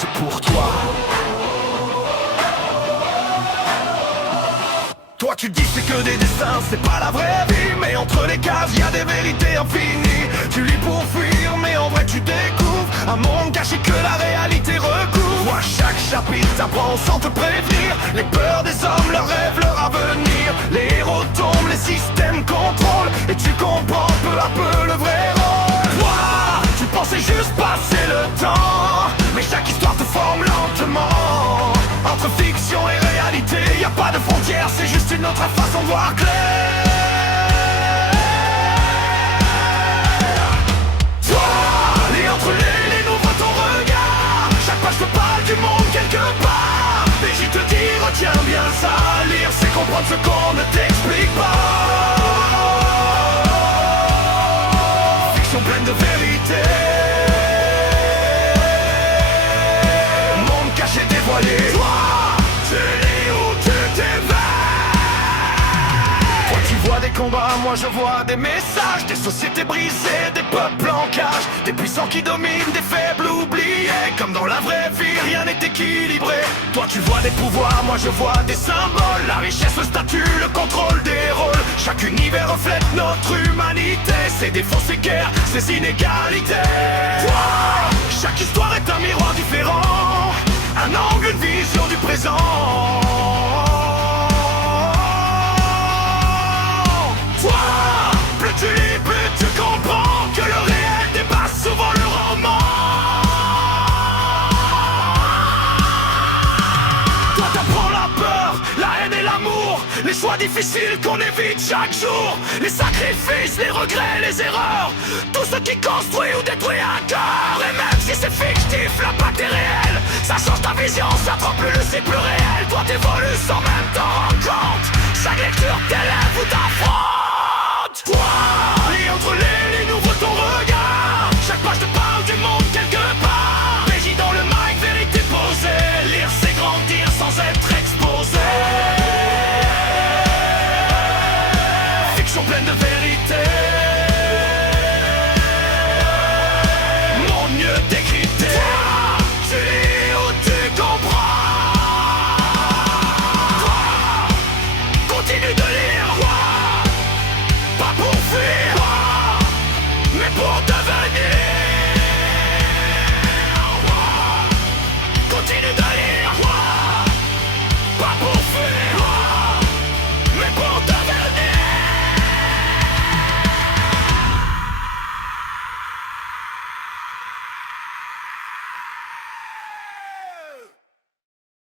c'est pour toi. Toi tu dis c'est que des dessins, c'est pas la vraie vie. Mais entre les cases y a des vérités infinies. Tu lis pour fuir mais en vrai tu découvres un monde caché que la réalité recouvre. Vois chaque chapitre t'apprend sans te prévenir les peurs des hommes, leurs rêves, leur avenir. Les héros tombent, les systèmes contrôlent et tu comprends peu à peu le vrai rôle. Toi, tu pensais juste passer le temps, mais chaque histoire te forme lentement. Entre fiction et réalité, y a pas de frontières, c'est juste une autre façon de voir clair. Toi, et entre les n'ouvre ton regard. Chaque page te parle du monde quelque part. Mais je te dis, retiens bien ça. Lire, c'est comprendre ce qu'on ne t'explique pas. Fiction pleine de vérité. Monde caché, dévoilé. Toi, tu lis ou tu t'éveilles. Toi tu vois des combats, moi je vois des messages. Des sociétés brisées, des peuples en cage. Des puissants qui dominent, des faibles oubliés. Comme dans la vraie vie, rien n'est équilibré. Toi tu vois des pouvoirs, moi je vois des symboles. La richesse, le statut, le contrôle des rôles. Chaque univers reflète notre humanité. Ses défauts, ses guerres, ses inégalités. Toi, chaque histoire est un miroir différent. Un angle, une vision du présent. Toi, plus tu lis, plus tu comprends que le réel dépasse souvent le roman. Toi t'apprends la peur, la haine et l'amour. Les choix difficiles qu'on évite chaque jour. Les sacrifices, les regrets, les erreurs. Tout ce qui construit ou détruit un cœur. Et même si c'est fictif, l'impact est réel. Ça change ta vision, ça te rend plus lucide, plus réel. Toi t'évolues sans même t'en rendre compte. Chaque lecture t'élève ou t'affronte. Toi, lis entre les lignes, ouvre ton regard. Chaque page te parle du monde quelque part. Régie dans le mic, vérité posée. Lire c'est grandir sans être exposé. Fiction pleine de vérité. Monde mieux décrypté. Tu lis ou tu comprends. Continue de lire. Pas pour fuir, mais pour devenir. Continue de lire. Pas pour